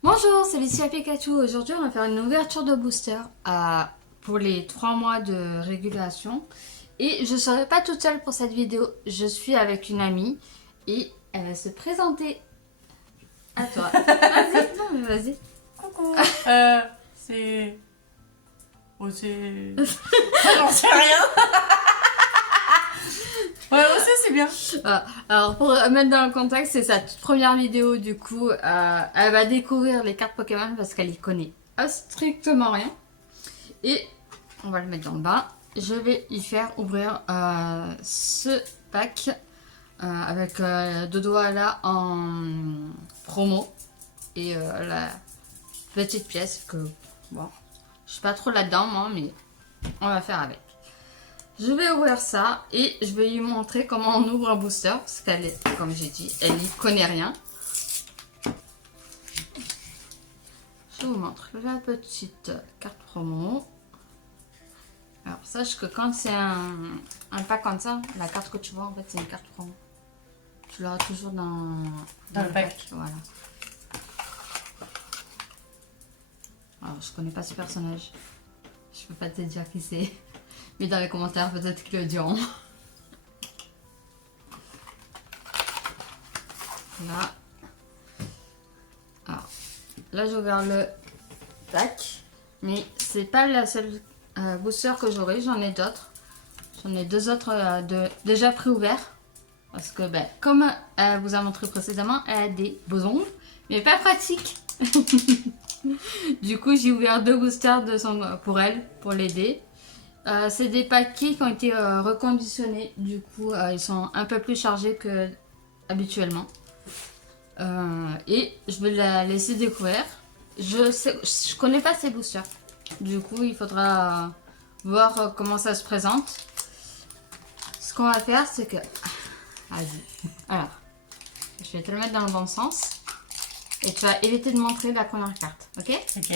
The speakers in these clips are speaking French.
Bonjour, c'est Lucia Pikachu. Aujourd'hui, on va faire une ouverture de booster pour les 3 mois de régulation. Et je ne serai pas toute seule pour cette vidéo. Je suis avec une amie et elle va se présenter à toi. Vas-y, non mais vas-y. Coucou. C'est... Oh, c'est... J'en sais rien. Ouais, aussi, c'est bien. Alors, pour mettre dans le contexte, c'est sa toute première vidéo. Du coup, elle va découvrir les cartes Pokémon parce qu'elle y connaît strictement rien. Et on va le mettre dans le bain. Je vais y faire ouvrir ce pack avec Dodoala en promo et la petite pièce que, bon, je suis pas trop là-dedans moi, mais on va faire avec. Je vais ouvrir ça et je vais lui montrer comment on ouvre un booster parce qu'elle est, comme j'ai dit, elle n'y connaît rien. Je vous montre la petite carte promo. Alors, sache que quand c'est un pack comme ça, la carte que tu vois, en fait, c'est une carte promo. Tu l'auras toujours dans le pack. Voilà. Alors, je connais pas ce personnage. Je peux pas te dire qui c'est. Mais dans les commentaires, peut-être qu'ils le diront. Là. Alors, là, j'ai ouvert le pack. Mais c'est pas la seule booster que j'aurai. J'en ai d'autres. J'en ai deux autres déjà pré-ouverts. Parce que, ben, comme elle vous a montré précédemment, elle a des beaux ongles, mais pas pratiques. Du coup, j'ai ouvert deux boosters pour elle, pour l'aider. C'est des paquets qui ont été reconditionnés. Du coup, ils sont un peu plus chargés que habituellement. Et je vais la laisser découvrir. Je connais pas ces boosters. Du coup, il faudra voir comment ça se présente. Ce qu'on va faire, c'est que... Vas-y. Alors, je vais te le mettre dans le bon sens. Et tu vas éviter de montrer la première carte. Ok? Ok.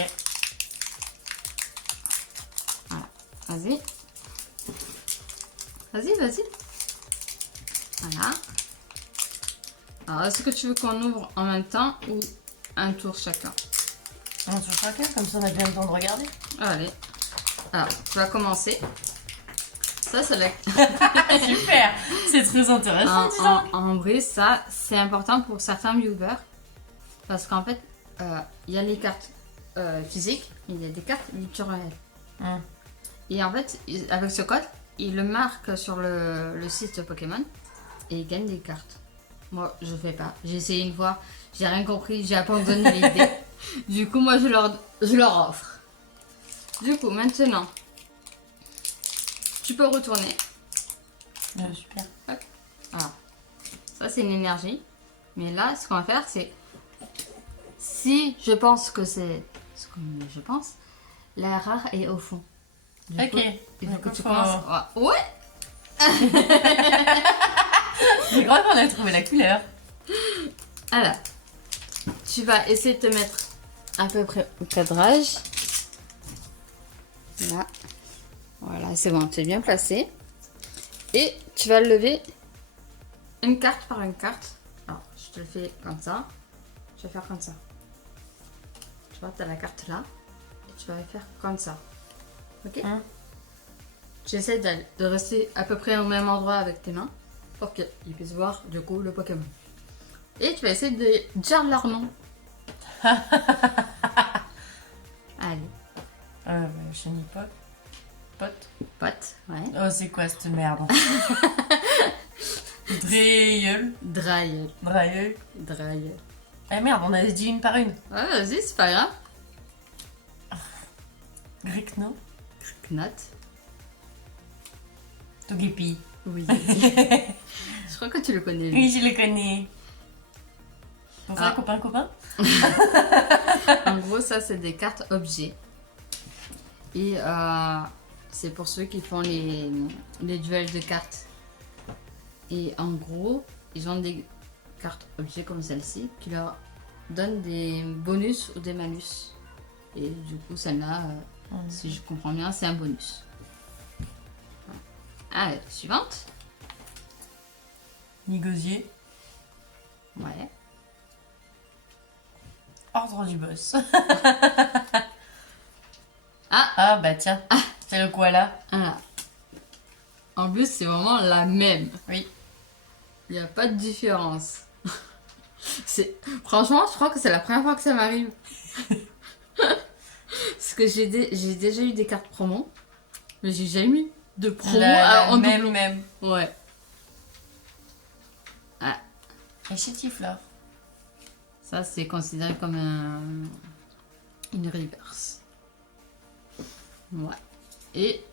Voilà. Vas-y. Vas-y, vas-y. Voilà. Alors, est-ce que tu veux qu'on ouvre en même temps ou un tour chacun? Un sur chacun, comme ça on a bien le temps de regarder. Allez. Alors, tu vas commencer. Ça, c'est la... Super. C'est très intéressant, dis donc. En vrai, ça, c'est important pour certains viewers. Parce qu'en fait, il y a les cartes physiques, il y a des cartes virtuelles. Et en fait, avec ce code, ils le marquent sur le site Pokémon et ils gagnent des cartes. Moi, je fais pas. J'ai essayé une fois, j'ai rien compris, j'ai abandonné l'idée. Du coup, moi, je leur offre. Du coup, maintenant, tu peux retourner. Super. Hop. Alors, ça, c'est une énergie. Mais là, ce qu'on va faire, c'est... Si je pense que c'est ce que je pense, la rare est au fond. Du Ok. coup, il faut que tu faut- commences. Ouais! Je crois qu'on a trouvé la couleur. Alors, tu vas essayer de te mettre à peu près au cadrage. Là. Voilà, c'est bon, tu es bien placé. Et tu vas lever une carte par une carte. Alors, je te le fais comme ça. Je vais faire comme ça. Tu vois, tu as la carte là. Et tu vas faire comme ça. Ok? J'essaie de rester à peu près au même endroit avec tes mains pour qu'ils puissent voir du coup le Pokémon. Et tu vas essayer de dire leur nom. Allez. Shiny Pot. Pot. Pote, ouais. Oh, c'est quoi cette merde? Dreyeul. Dry. Dreyeul. Dry. Eh merde, on a dit une par une. Ouais, vas-y, c'est pas grave. Grickno. Knot. Togepi. Oui. Je crois que tu le connais. Lui. Oui, je le connais. Pour ça, Ah. copain. En gros, ça, c'est des cartes objets. Et c'est pour ceux qui font les duels de cartes. Et en gros, ils ont des cartes objets comme celle-ci qui leur donnent des bonus ou des malus. Et du coup, celle-là, si je comprends bien, c'est un bonus. Allez, suivante. Nigosier. Ouais. Ordre du boss. Ah. Ah bah tiens, c'est le koala. Voilà. En plus, c'est vraiment la même. Oui. Il n'y a pas de différence. Franchement, je crois que c'est la première fois que ça m'arrive. Parce que j'ai déjà eu des cartes promo, mais j'ai jamais eu de promo en doublon. Même. Ouais. Ah, Et Chétiflore. ça, c'est considéré comme une reverse. Ouais. Et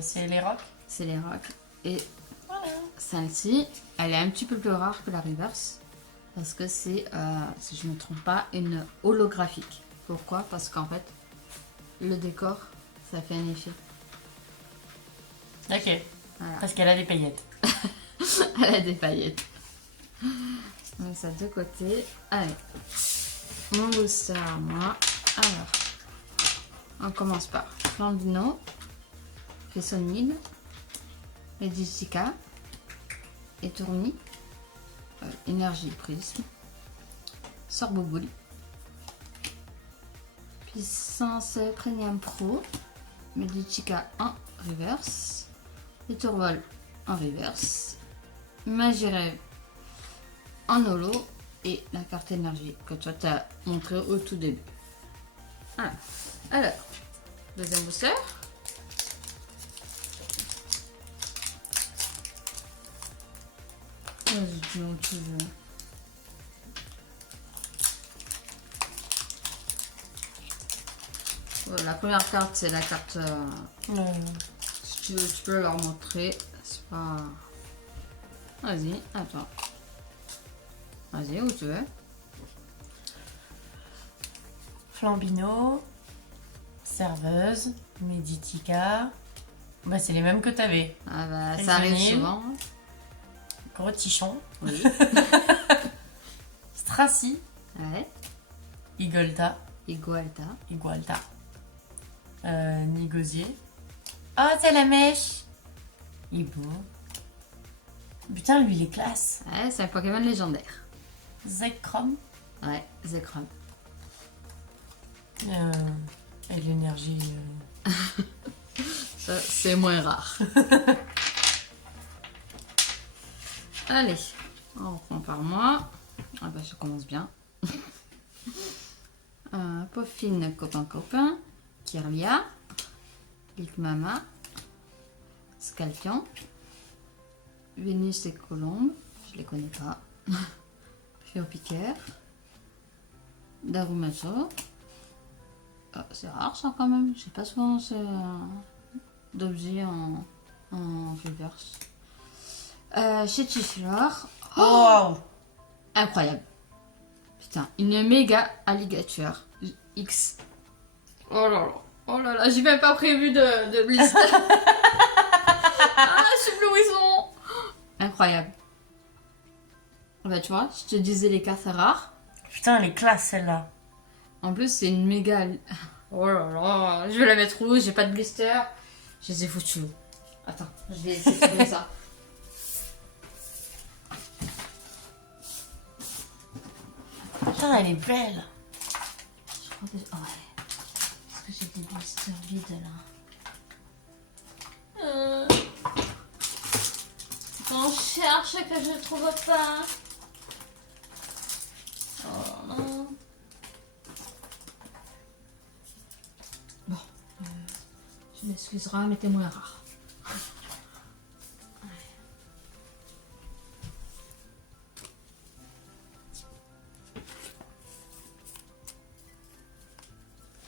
C'est les rocs. c'est les rocks. Et Voilà. celle-ci, elle est un petit peu plus rare que la reverse. Parce que c'est, si je ne me trompe pas, une holographique. Pourquoi? Parce qu'en fait, le décor, ça fait un effet. Ok. Voilà. Parce qu'elle a des paillettes. Elle a des paillettes. Donc ça de côté. Allez. Mon booster à moi. Alors. On commence par Flambino. Faisceau de mine. Meditica. Étourni. Énergie prisme. Sorbobouli. Puissance Premium Pro. Meditica en reverse. Étourvol en reverse. Magie rêve en holo. Et la carte énergie que toi t'as montré au tout début. Voilà. Alors, deuxième booster. Vas-y, donc, tu veux. La première carte, c'est la carte. Si tu veux, tu peux leur montrer. C'est pas. Vas-y, attends. Vas-y, où tu veux. Flambino. Serveuse. Meditica. Bah, c'est les mêmes que t'avais. Ah bah, ça arrive Prisonnier. souvent. Gros tichon. Oui. Stracy. Ouais. Igolta. Igualta. Igualta. Nigosier. Oh, c'est la mèche. Il est beau. Putain, lui, il est classe. Ouais, c'est un Pokémon légendaire. Zekrom. Ouais, Zekrom. Et de l'énergie. Ça, c'est moins rare. Allez, on reprend par moi. Ah bah, ça commence bien. Pauphine, copain. Kirlia. Mama. Scalpion. Vénus et Colombe. Je les connais pas. Fiopiqueur. Darumato. Ah, c'est rare ça quand même. J'ai pas souvent d'objets en reverse. Chétiflore. Wow. Incroyable. Putain, une méga alligator X. Oh là là. Oh là là, j'ai même pas prévu de blister. Ah, je suis flouisson. Incroyable. Bah tu vois, je te disais les cartes rares. Putain, elle est classe celle-là. En plus, c'est une méga... Oh là là, je vais la mettre où? J'ai pas de blister. Je les ai foutus. Attends, je vais essayer de trouver ça. Putain, elle est belle. Je crois que... Oh ouais. Est-ce que j'ai des blisters vides là? On cherche que je trouve pas. Oh non. Bon. Tu m'excuseras, mais t'es moins rare.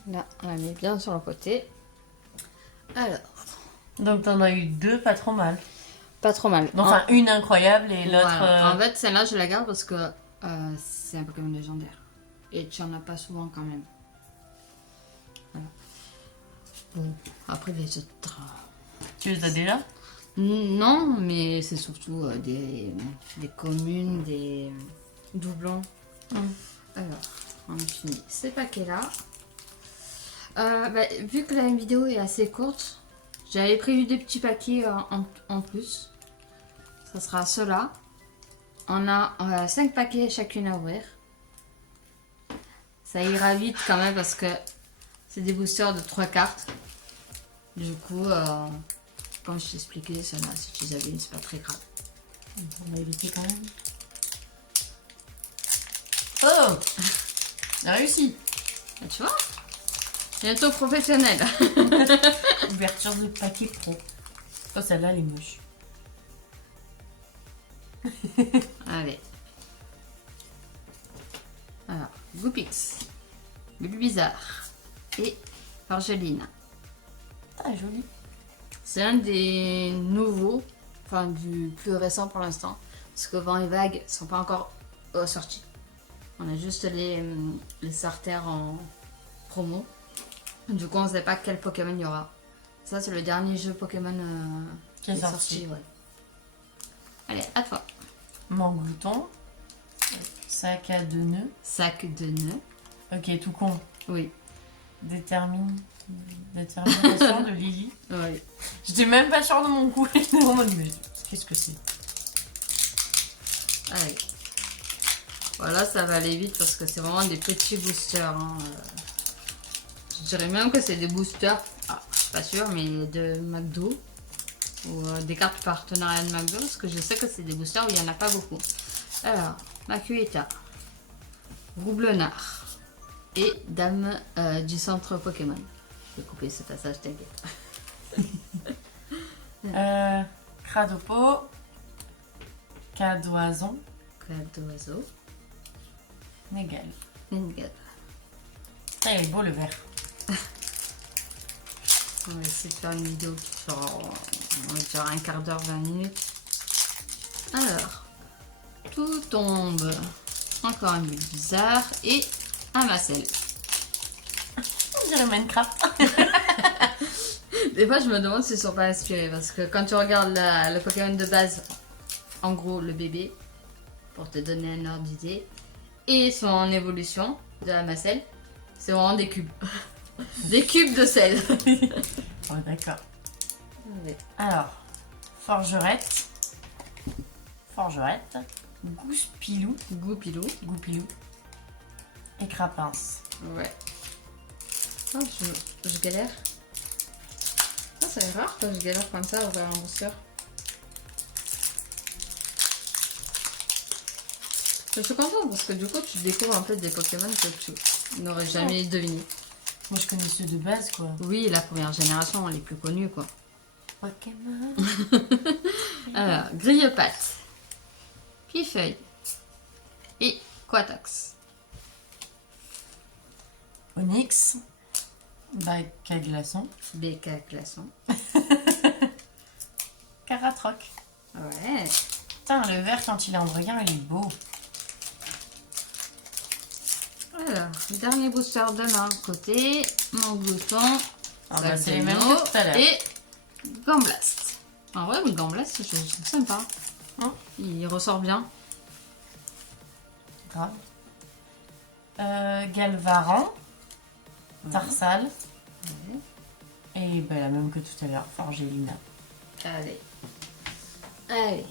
Là, on la met bien sur le côté. Alors, Donc t'en as eu deux, pas trop mal. pas trop mal. Enfin, une incroyable et l'autre... Voilà. En fait, celle-là, je la garde parce que c'est un Pokémon légendaire. Et tu en as pas souvent quand même. Voilà. Bon, après les autres... Tu les as déjà? Non, mais c'est surtout des communes, des doublons. Alors, on a fini ces paquets-là. Vu que la vidéo est assez courte, j'avais prévu des petits paquets en plus. Ça sera ceux-là. On a 5 paquets chacune à ouvrir. Ça ira vite quand même parce que c'est des boosters de 3 cartes. Du coup, comme je t'expliquais, ça n'a, si tu les as une, c'est pas très grave. On va éviter quand même. Oh, on a réussi. Et tu vois, bientôt professionnel. Ouverture de paquet pro. Oh, celle-là, elle est moche. Allez. Alors, Goopix, Bulbizarre et Argeline. Ah, joli. C'est un des nouveaux, enfin du plus récent pour l'instant, parce que Vent et Vague sont pas encore sortis. On a juste les starters en promo. Du coup, on ne sait pas quel Pokémon il y aura. Ça, c'est le dernier jeu Pokémon Qui est sorti. Ouais. Allez, à toi. Mangouton. Sac à 2 nœuds. Sac de nœuds. Ok, tout con. Oui. Détermination de Lily. Oui. J'étais même pas sûre de mon coup. J'étais en mode, mais qu'est-ce que c'est? Allez. Voilà, ça va aller vite parce que c'est vraiment des petits boosters. Hein. Je dirais même que c'est des boosters, je suis pas sûre, mais de McDo. Ou des cartes partenariat de McDo, parce que je sais que c'est des boosters où il n'y en a pas beaucoup. Alors, Makueta, Roublenard et Dame du centre Pokémon. Je vais couper ce passage, t'inquiète. Cradopo. Cadoison. Cadoiseau, Négal. Nengal. Ah, il est beau le vert. On va essayer de faire une vidéo qui fera, on va dire, un quart d'heure, 20 minutes. Alors, tout tombe. Encore un but bizarre et un Macel. On dirait Minecraft. Des fois, je me demande s'ils sont pas inspirés parce que quand tu regardes le Pokémon de base, en gros, le bébé, pour te donner un ordre d'idée, et son évolution de la Macel, c'est vraiment des cubes. Des cubes de sel. Oh, d'accord. Ouais. Alors, Forgerette. Gouspilou. Goupilou. Goupilou. Et Crapince. Ouais. Oh, je galère. Oh, c'est rare que je galère comme ça à ouvrir un booster. Je suis contente parce que du coup tu découvres un peu des Pokémon que tu n'aurais jamais deviné. Moi, je connais ceux de base, quoi. Oui, la première génération, les plus connus, quoi. Pokémon. Alors, Grille-Patte, Pifeuille et Quatox. Onyx. Bac à glaçon. BK Glaçon. Caratroc. Ouais. Putain, le vert, quand il est en regard, il est beau. Alors, dernier booster de mon côté. Mon bouton. Ah bah, c'est les mêmes que tout à l'heure. Et Gamblast. En vrai, le Gamblast, je trouve sympa. Hein, Il ressort bien. grave. Galvaran. Tarsal. Ouais. Et bah, la même que tout à l'heure, Forgelina. Allez. Allez.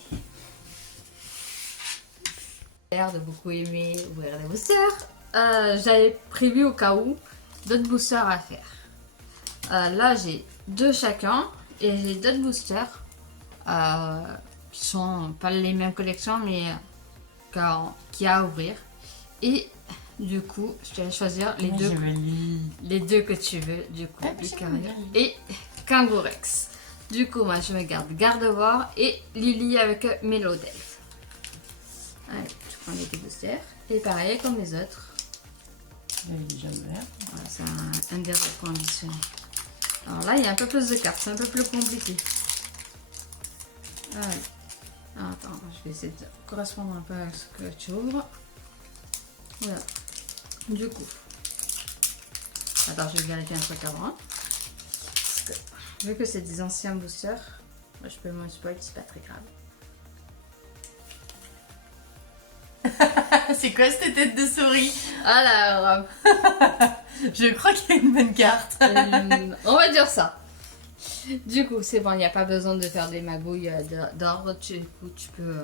J'ai l'air de beaucoup aimer ouvrir les boosters. J'avais prévu au cas où d'autres boosters à faire. Là, j'ai 2 chacun et j'ai d'autres boosters qui sont pas les mêmes collections mais qui a à ouvrir. Et du coup, je te laisse choisir les deux que tu veux. Du coup, Ah, mais c'est Lucario bon, et Kangourex. Du coup, moi, je me garde Gardevoir et Lily avec Mélodelph. Allez, je prends les deux boosters. Et pareil comme les autres. Il est déjà ouvert. Voilà, c'est un des reconditionnés. Alors là, il y a un peu plus de cartes, c'est un peu plus compliqué. Allez. Ah, attends, je vais essayer de correspondre un peu à ce que tu ouvres. Voilà. Du coup. Attends, je vais vérifier un truc avant. Parce que, vu que c'est des anciens boosters, moi, je peux me spoil, c'est pas très grave. C'est quoi cette tête de souris? Alors, Je crois qu'il y a une bonne carte. on va dire ça. Du coup, c'est bon, il n'y a pas besoin de faire des magouilles d'ordre. Du coup, tu peux.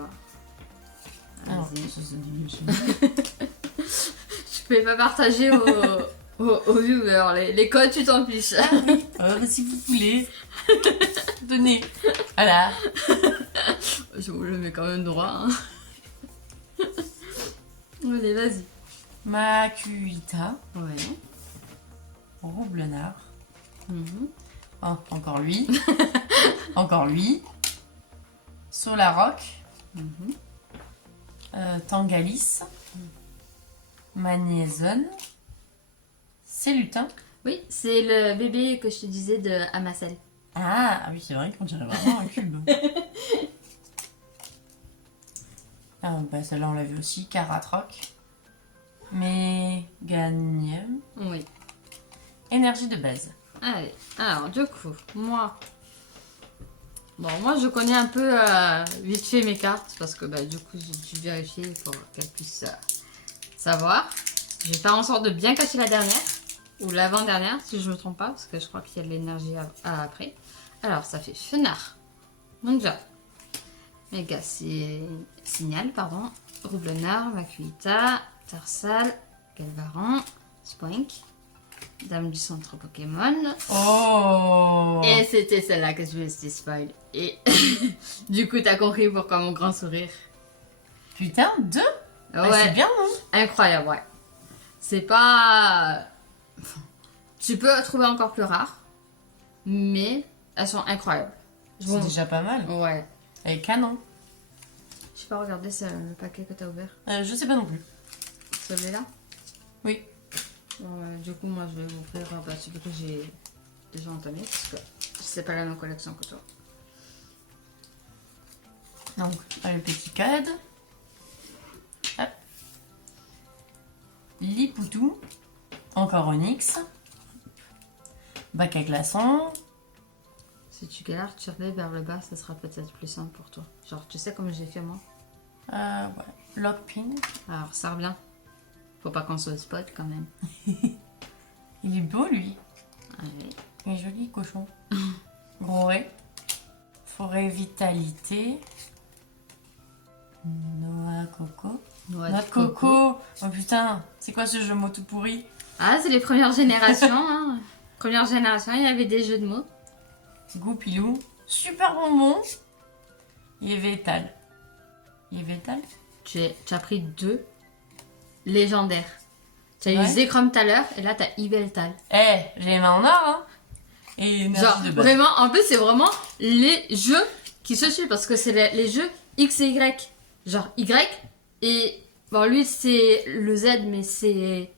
Alors, Vas-y. ça, c'est du- Tu pouvais pas partager aux viewers. Les codes, tu t'en fiches. Si vous voulez. Donnez. Voilà. Je vous le mets quand même droit. Hein. Allez, vas-y. Makuhita. Ouais. Roublenard. Mhm. Oh, encore lui. Encore lui. Solarok. Mhm. Tangalis. Magnézone. C'est lutin. Oui, c'est le bébé que je te disais de Amacel. Ah oui, c'est vrai qu'on dirait vraiment un cube. Bah, celle-là, on l'a vu aussi. Karatroc. Méganium. Oui. Énergie de base. Allez, alors du coup, moi je connais un peu vite fait mes cartes parce que du coup j'ai dû vérifier pour qu'elles puissent savoir. Je vais faire en sorte de bien cacher la dernière ou l'avant-dernière si je me trompe pas parce que je crois qu'il y a de l'énergie après. Alors ça fait Fenard, Ninja, Méga Signal, pardon, Roublenard, Makuhita, Tarsal, Galvaran, Spoink, Dame du centre Pokémon. Oh. Et c'était celle-là que je me suis spoil. Et du coup, t'as compris pourquoi mon grand sourire. Putain, 2 Ouais, c'est bien, non? incroyable, ouais. C'est pas... Tu peux trouver encore plus rare, mais elles sont incroyables. C'est déjà pas mal. Ouais. Et canon. Je sais pas regarder le paquet que t'as ouvert. Je sais pas non plus. Celui-là. Oui. Bon, du coup, moi, je vais ouvrir celui que j'ai déjà entamé parce que c'est pas la même collection que toi. Donc, le petit code. Hop. Lipoutou. Encore Onyx. Bac à glaçons. Si tu galères, tu relèves vers le bas, ça sera peut-être plus simple pour toi. Genre, tu sais comme j'ai fait moi. Ouais. Lockpin. Alors, ça revient. Faut pas qu'on se spot quand même. Il est beau, lui. Allez. Il est joli, cochon. Groé. Forêt vitalité. Noix coco. Noix Noix de coco. Oh putain, c'est quoi ce jeu mot tout pourri? Ah, c'est les premières générations. Hein. Première génération, il y avait des jeux de mots. Goupilou. Super bonbon. Yveltal. Yveltal? Tu as pris 2 légendaires. Tu as Ouais. eu Zekrom tout à l'heure et là tu as Yveltal. J'ai les mains en or, hein. Et énergie Genre, de base. vraiment, en plus, c'est vraiment les jeux qui se suivent parce que c'est les jeux X et Y. Genre Y et. Bon, lui c'est le Z, mais c'est.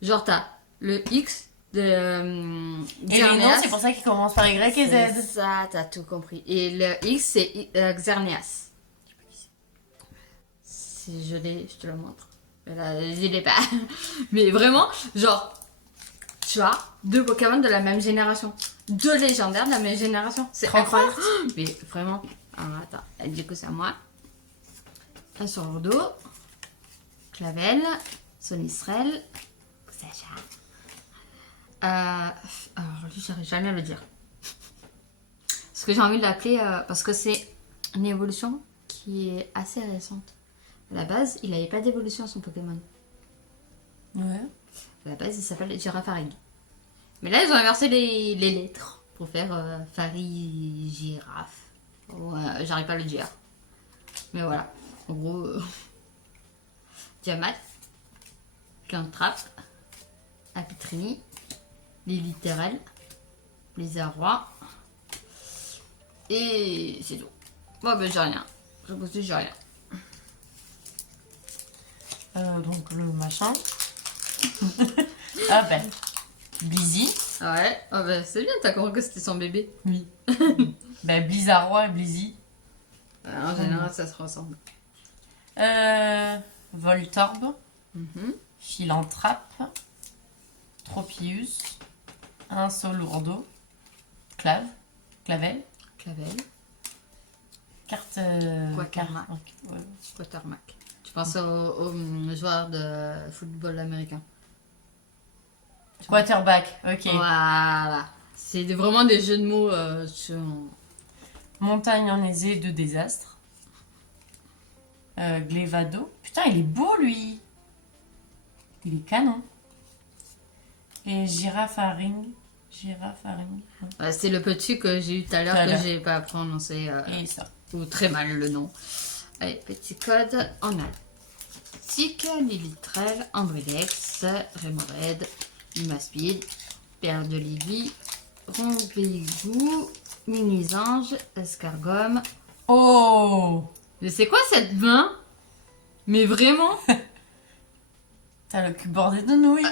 Genre, t'as le X de. Et les noms, c'est pour ça qu'ils commencent par Y et C'est Z. ça, t'as tout compris. Et le X, c'est Xerneas. Si je l'ai, je te le montre. Mais là, je l'ai pas. Mais vraiment, genre, tu as 2 Pokémon de la même génération. 2 légendaires de la même génération. C'est Trop incroyable. Mais vraiment. Alors, attends. Du coup, c'est à moi. Un sur le dos. Clavel. Sonistrel. Sacha. Alors, lui, j'arrive jamais à le dire. Parce que j'ai envie de l'appeler parce que c'est une évolution qui est assez récente. À la base, il n'avait pas d'évolution son Pokémon. Ouais. À la base, il s'appelle Girafarig. Mais là, ils ont inversé les lettres pour faire Fari Girafe. Ouais, j'arrive pas à le dire. Mais voilà. En gros, Diamat, Cantrap, Apitrini, Liliterel, Blizzardroi. Et c'est tout. Bon, ben j'ai rien. Je pense que j'ai rien. Donc le machin. Ah ben. Blizzy. Ouais, oh ben, c'est bien, t'as compris que c'était son bébé. Oui. Ben Blizzardroi et Blizzy. En général, ça se ressemble. Voltorb. Mhm. Philanthrape. Tropius. Un Solourdo. Clavel. Clavel, Carte. Quatermack. Ouais. Quatermack. Tu penses aux joueurs de football américain. Quarterback, ok. Voilà. C'est vraiment des jeux de mots Montagne enneigée de désastre. Glévado. Putain, il est beau lui. Il est canon. Et girafe à ring. Girafe à ring. Ouais. C'est le petit que j'ai eu tout à l'heure que j'ai pas prononcé Et ça. ou très mal le nom. Allez, petit code. On a Tic, Lilitrel, Ambredex, Remored, Limaspeed, Perle de Livy, Rongbigou, Mini-Ange, Escargome. Oh! Mais c'est quoi cette main? Mais vraiment? T'as le cul bordé de nouilles.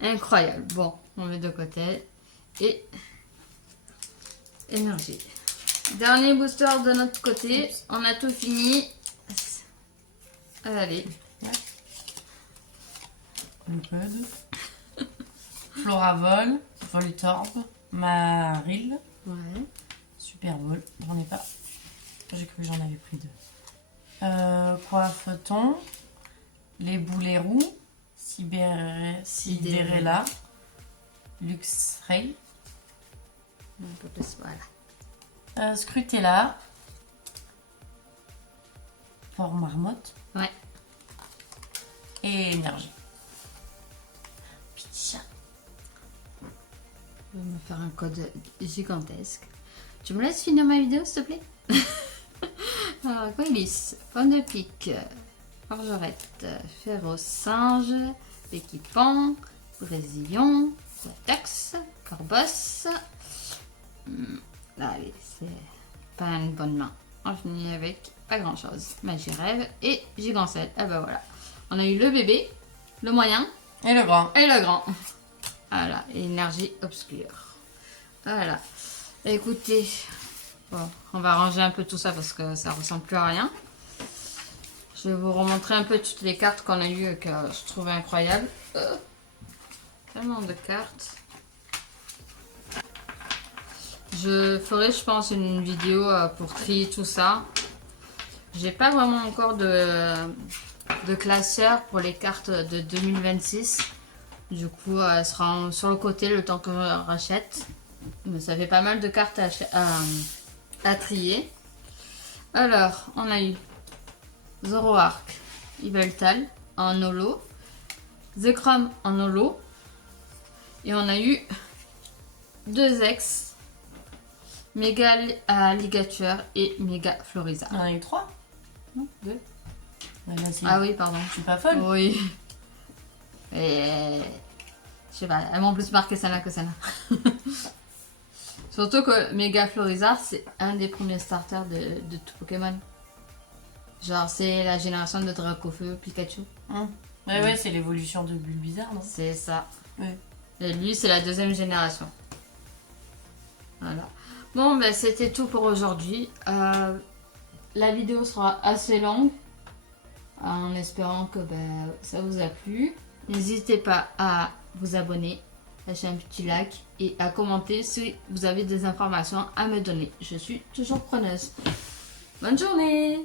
Incroyable. Bon, on met de côté. Et énergie. Dernier booster de notre côté. Oups. On a tout fini. Allez. Le code. Floravol, Voltorb, Maril, Ouais. Super Bowl. J'en ai pas. J'ai cru que j'en avais pris deux. Coiffeton, les boulets roux, Siderella, Luxray, Un peu plus, voilà. Scrutella, Port Marmotte Ouais. et Énergie. Petit chat. Je vais me faire un code gigantesque. Tu me laisses finir ma vidéo, s'il te plaît? Alors, Coilis, Pomme de pique, Forgerette, Féroce Singe, Équipant, Brésillon, Latex, Corbos. Allez, c'est pas une bonne main. On finit avec pas grand chose. Magie Rêve et Gigancelle. Ah bah voilà. On a eu le bébé, le moyen Et le grand. et le grand. Voilà, et énergie obscure. Voilà. Écoutez, bon, on va ranger un peu tout ça parce que ça ressemble plus à rien. Je vais vous remontrer un peu toutes les cartes qu'on a eues que je trouvais incroyables. Tellement de cartes. Je ferai, je pense, une vidéo pour trier tout ça. J'ai pas vraiment encore de classeur pour les cartes de 2026. Du coup, elles seront sur le côté le temps que je rachète. Mais ça fait pas mal de cartes à trier. Alors, on a eu Zoroark, Yveltal en holo, Zekrom en holo. Et on a eu deux ex, Méga Ligature et Méga Floriza. On en a eu 3. Non, 2. Ah oui, pardon. Je suis pas folle. Oui. Et je sais pas, elles m'ont plus marqué celle-là que celle-là. Surtout que Méga Florizard, c'est un des premiers starters de tout Pokémon. Genre, c'est la génération de Dracofeu, Pikachu. Ouais, c'est l'évolution de Bulbizarre, non? C'est ça. Ouais. Et lui, c'est la deuxième génération. Voilà. Bon, ben c'était tout pour aujourd'hui. La vidéo sera assez longue. En espérant que ça vous a plu. N'hésitez pas à vous abonner, lâcher un petit like et à commenter si vous avez des informations à me donner. Je suis toujours preneuse. Bonne journée!